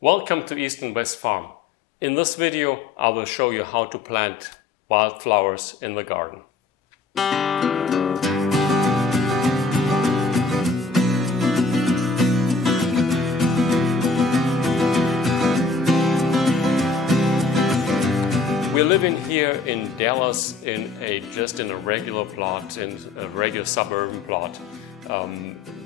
Welcome to East and West Farm. In this video, I will show you how to plant wildflowers in the garden. We're living here in Dallas just in a regular plot, in a regular suburban plot.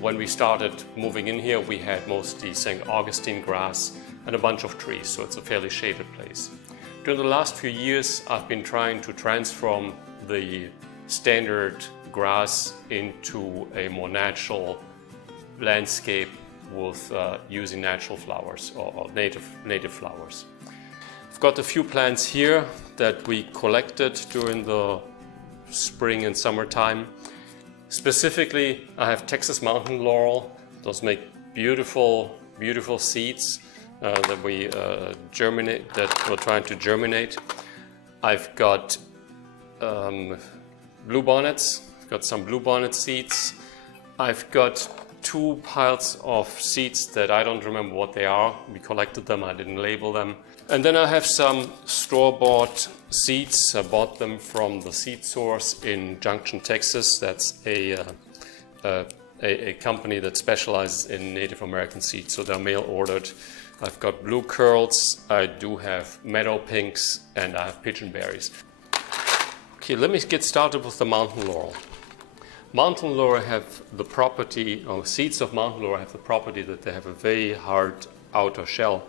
When we started moving in here, we had mostly St. Augustine grass and a bunch of trees, so it's a fairly shaded place. During the last few years, I've been trying to transform the standard grass into a more natural landscape with using natural flowers or native flowers. I've got a few plants here that we collected during the spring and summertime. Specifically, I have Texas Mountain Laurel. Those make beautiful, beautiful seeds that we're trying to germinate. I've got bluebonnets. I've got some bluebonnet seeds. I've got two piles of seeds that I don't remember what they are. We collected them, I didn't label them. And then I have some store-bought seeds. I bought them from the Seed Source in Junction, Texas. That's a company that specializes in Native American seeds, so they're mail-ordered. I've got blue curls, I do have meadow pinks, and I have pigeon berries. Okay, let me get started with the mountain laurel. Mountain laurel have the property, or seeds of mountain laurel have the property that they have a very hard outer shell.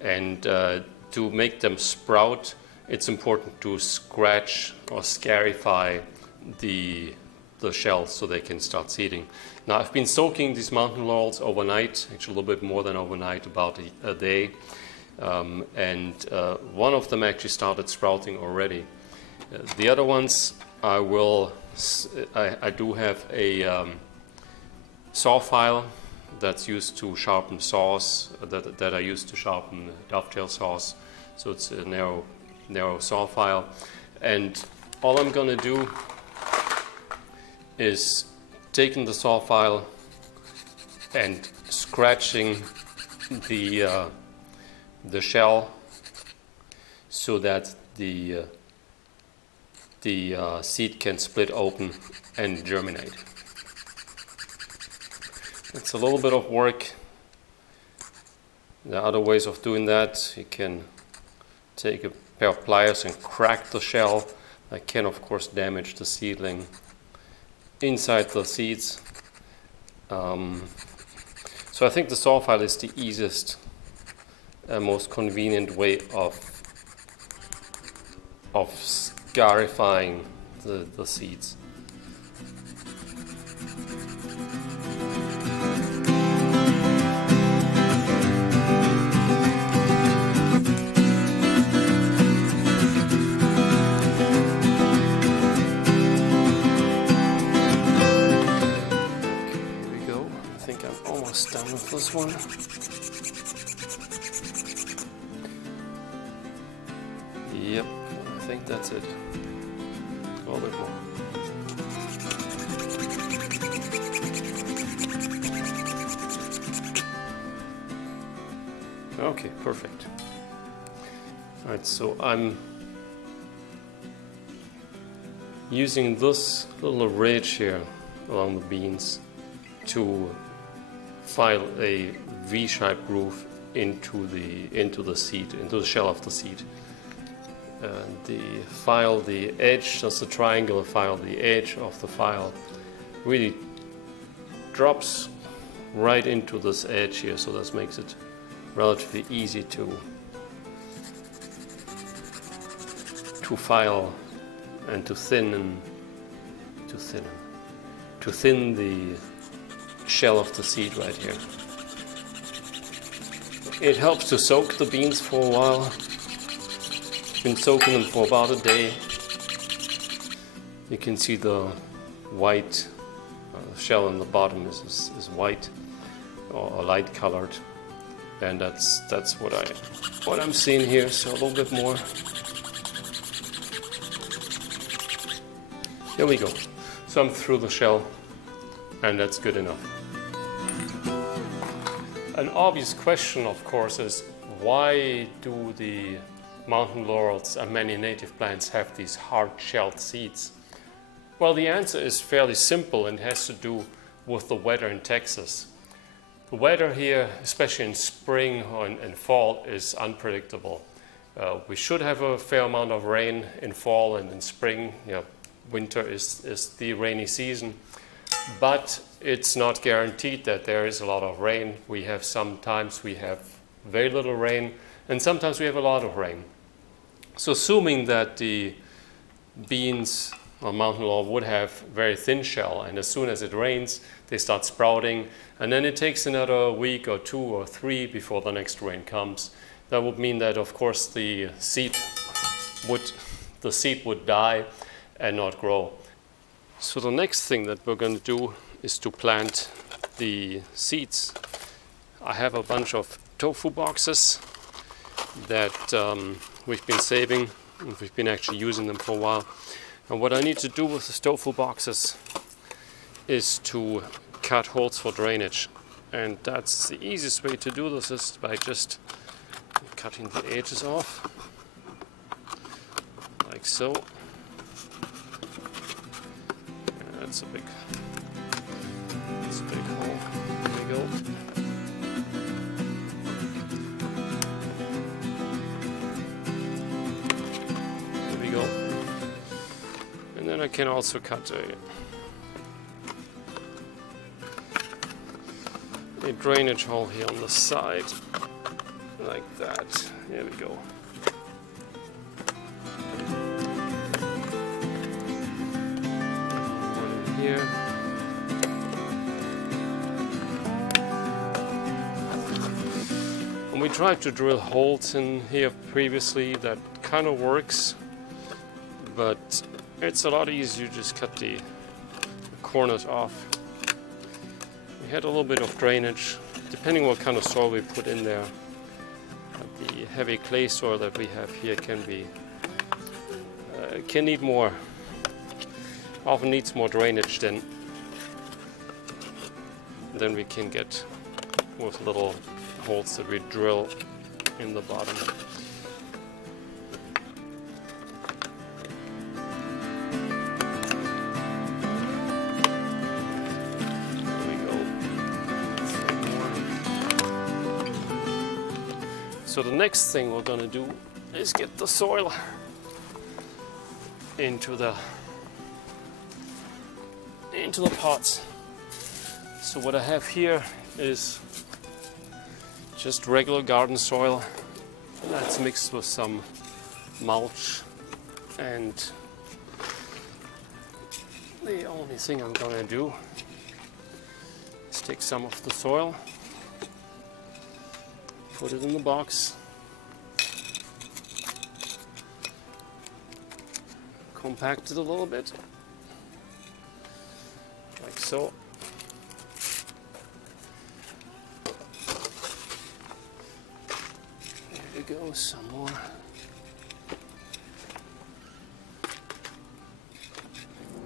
And to make them sprout, it's important to scratch or scarify the shell so they can start seeding. Now, I've been soaking these mountain laurels overnight, actually a little bit more than overnight, about a day. One of them actually started sprouting already. The other ones, I do have a saw file that's used to sharpen saws, that I use to sharpen dovetail saws. So it's a narrow saw file. And all I'm gonna do is taking the saw file and scratching the shell so that the seed can split open and germinate. It's a little bit of work. There are other ways of doing that. You can take a pair of pliers and crack the shell. That can, of course, damage the seedling inside the seeds. So I think the saw file is the easiest and most convenient way of scarifying the seeds. Done with this one. Yep, I think that's it. A little bit more. Okay, perfect. All right, so I'm using this little ridge here along the beans to file a V-shaped groove into the seed, into the shell of the seed. The edge, just a triangular file, the edge of the file really drops right into this edge here, so this makes it relatively easy to file and to thin the shell of the seed right here. It helps to soak the beans for a while. I've been soaking them for about a day. You can see the white shell in the bottom is white or light colored, and that's what I'm seeing here. So a little bit more. There we go. So I'm through the shell, and that's good enough. An obvious question, of course, is why do the mountain laurels and many native plants have these hard-shelled seeds? Well, the answer is fairly simple and has to do with the weather in Texas. The weather here, especially in spring or in fall, is unpredictable. We should have a fair amount of rain in fall and in spring. Winter is the rainy season, but it's not guaranteed that there is a lot of rain. Sometimes we have very little rain, and sometimes we have a lot of rain. So assuming that the beans or mountain laurel would have very thin shell, and as soon as it rains, they start sprouting, and then it takes another week or 2 or 3 before the next rain comes. That would mean that, of course, the seed would die and not grow. So the next thing that we're going to do is to plant the seeds. I have a bunch of tofu boxes that we've been saving, and we've been actually using them for a while. And what I need to do with the tofu boxes is to cut holes for drainage. And that's the easiest way to do this, is by just cutting the edges off, like so. Yeah, that's a big hole. There we go. There we go. And then I can also cut a drainage hole here on the side, like that. There we go. One in here. And we tried to drill holes in here previously. That kind of works, but it's a lot easier to just cut the corners off. We had a little bit of drainage, depending what kind of soil we put in there. The heavy clay soil that we have here can need more, often needs more drainage than we can get with little holes that we drill in the bottom. So the next thing we're going to do is get the soil into the pots. So what I have here is just regular garden soil, and that's mixed with some mulch, and the only thing I'm going to do is take some of the soil, put it in the box, compact it a little bit, like so. There we go, some more.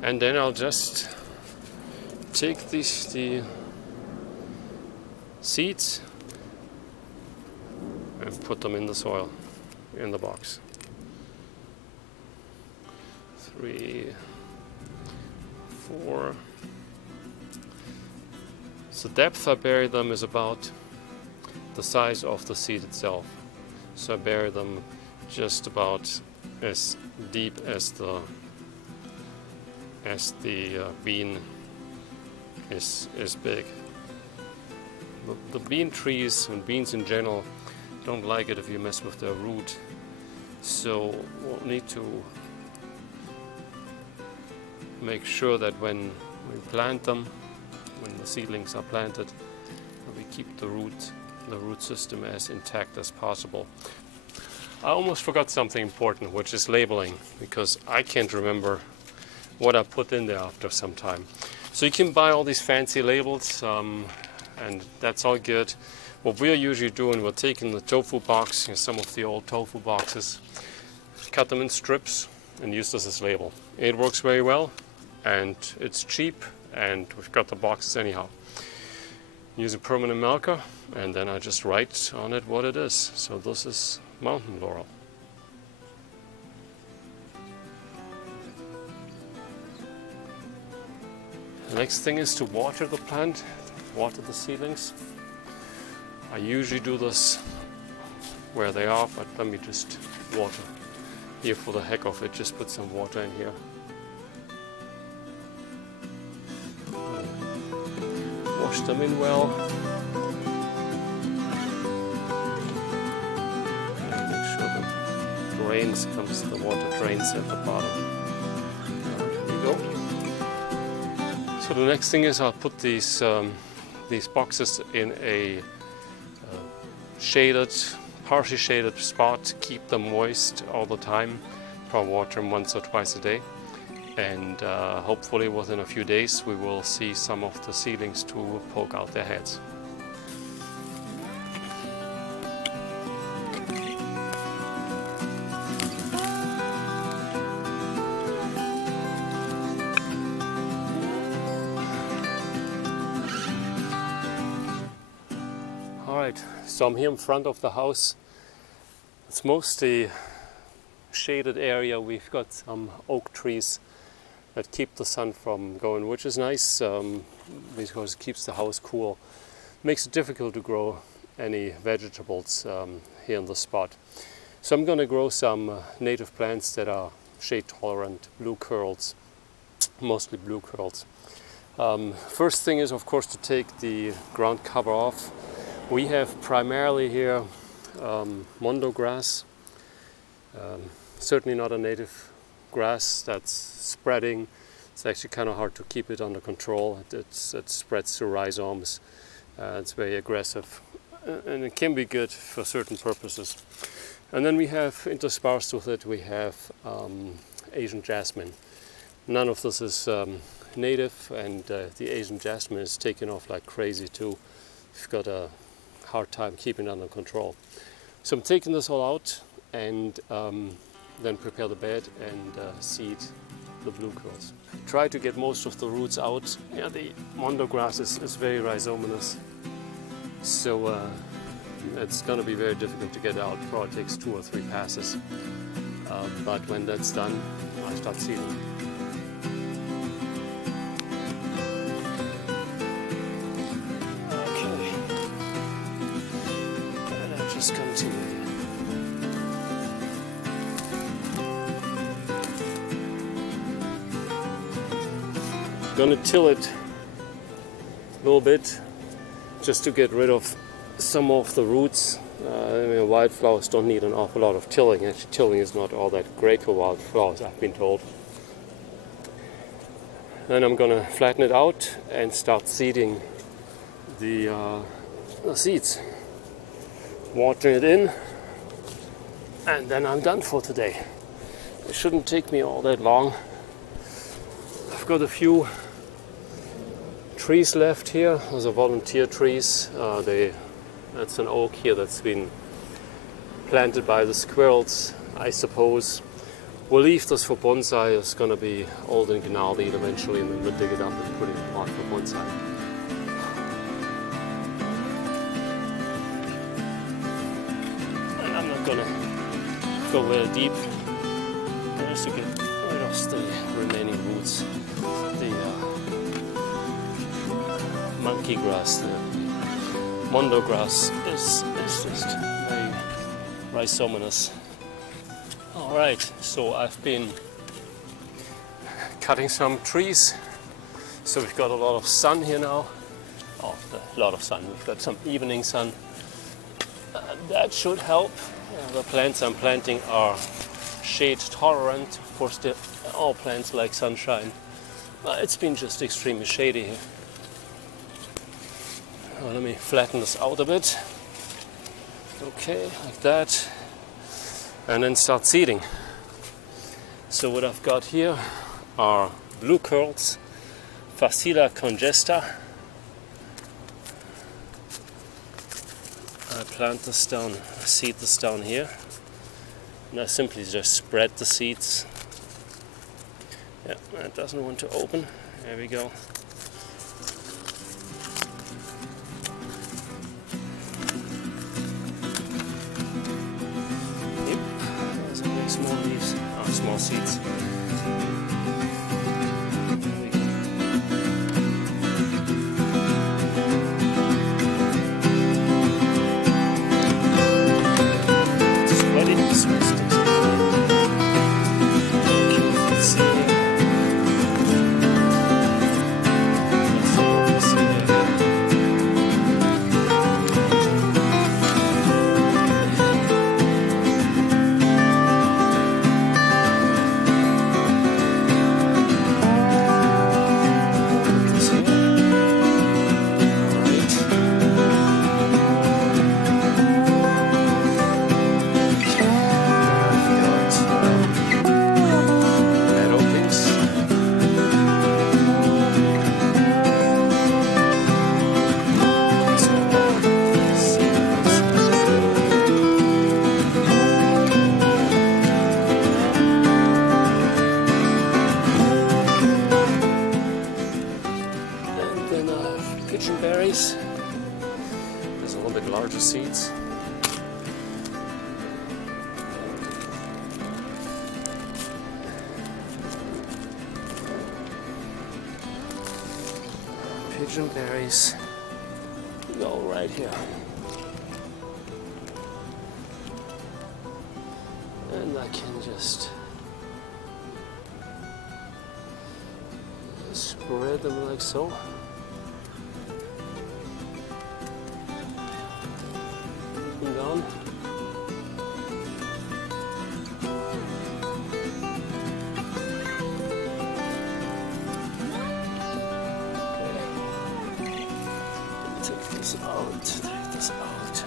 And then I'll just take the seeds and put them in the soil, in the box. 3, 4. So the depth I bury them is about the size of the seed itself. So I bury them just about as deep as the bean is big. The bean trees and beans in general don't like it if you mess with their root. So we'll need to make sure that when we plant them, when the seedlings are planted, we keep the root system as intact as possible. I almost forgot something important, which is labeling, because I can't remember what I put in there after some time. So you can buy all these fancy labels, and that's all good. What we're usually doing, we're taking the tofu box, some of the old tofu boxes, cut them in strips and use this as label. It works very well, and it's cheap, and we've got the boxes anyhow. use a permanent marker, and then I just write on it what it is. So this is mountain laurel. The next thing is to water the plant, water the seedlings. I usually do this where they are, but let me just water here for the heck of it. Just put some water in here. Wash them in well. And make sure the drains the water drains at the bottom. There we go. So the next thing is I'll put these boxes in a shaded, partially shaded spot, keep them moist all the time. I'll water them once or twice a day, and hopefully within a few days we will see some of the seedlings to poke out their heads. Alright, so I'm here in front of the house. It's mostly shaded area. We've got some oak trees that keep the sun from going, which is nice because it keeps the house cool. Makes it difficult to grow any vegetables here in the spot. So I'm going to grow some native plants that are shade tolerant, blue curls, mostly blue curls. First thing is, of course, to take the ground cover off. We have primarily here mondo grass, certainly not a native grass that's spreading. It's actually kind of hard to keep it under control. It spreads through rhizomes. It's very aggressive, and it can be good for certain purposes. And then we have interspersed with it, we have Asian jasmine. None of this is native, and the Asian jasmine is taking off like crazy too. We've got a hard time keeping it under control. So I'm taking this all out and then prepare the bed and seed the blue curls. Try to get most of the roots out. Yeah, the mondo grass is very rhizomatous, so it's going to be very difficult to get out. Probably takes 2 or 3 passes. But when that's done, I start seeding. Continue. Gonna till it a little bit just to get rid of some of the roots. Wildflowers don't need an awful lot of tilling. Actually, tilling is not all that great for wildflowers, I've been told. Then I'm gonna flatten it out and start seeding the seeds. Water it in, and then I'm done for today. It shouldn't take me all that long. I've got a few trees left here. Those are volunteer trees. That's an oak here that's been planted by the squirrels, I suppose. We'll leave this for bonsai. It's going to be old and gnarly eventually, and then we'll dig it up and put it in a pot for bonsai. Gonna go very deep just to get rid of the remaining roots. The monkey grass, the mondo grass is just very rhizomatous. Alright, so I've been cutting some trees, so we've got a lot of sun here now. Oh, a lot of sun. We've got some evening sun. That should help. The plants I'm planting are shade tolerant. Of course, all plants like sunshine. It's been just extremely shady here. Let me flatten this out a bit. Okay, like that. And then start seeding. So what I've got here are blue curls, Facila congesta. I plant this down, seed this down here, and I simply just spread the seeds. Yeah, that doesn't want to open. There we go. more seeds. Berries. There's a little bit larger seeds. Pigeon berries go right here. And I can just spread them like so. Down. Take this out, take this out.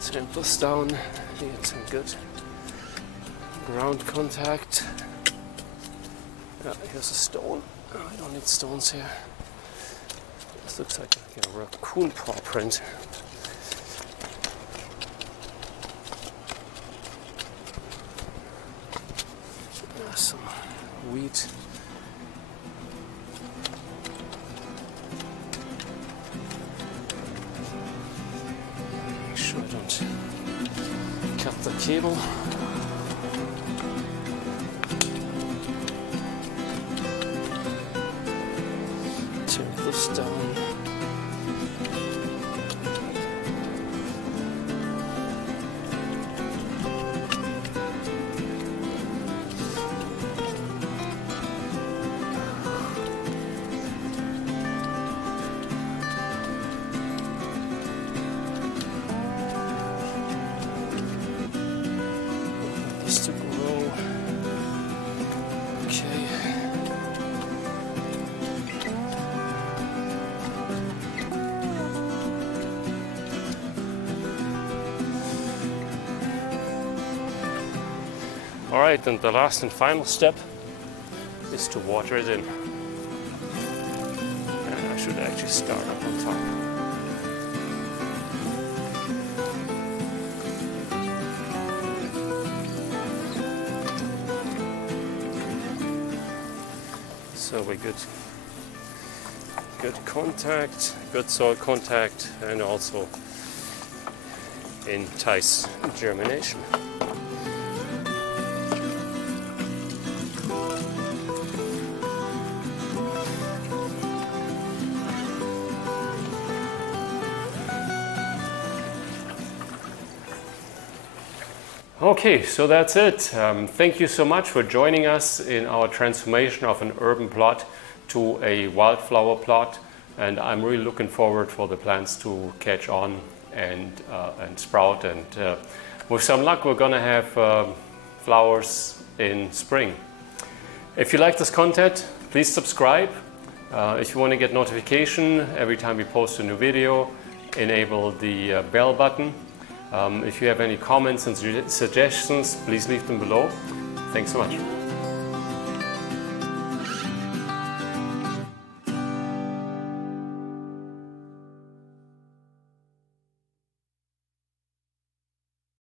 Tamp this down, get some good ground contact. Here's a stone. Oh, I don't need stones here. This looks like a raccoon paw print. Some wheat. Make sure I don't cut the cable. Turn this down. To grow. Okay. All right, and the last and final step is to water it in. And I should actually start up on top. So we good contact, good soil contact, and also entice germination. Okay, so that's it. Thank you so much for joining us in our transformation of an urban plot to a wildflower plot, and I'm really looking forward for the plants to catch on and sprout, and with some luck we're gonna have flowers in spring. If you like this content, please subscribe. If you want to get notification every time we post a new video, enable the bell button. If you have any comments and suggestions, please leave them below. Thanks so much.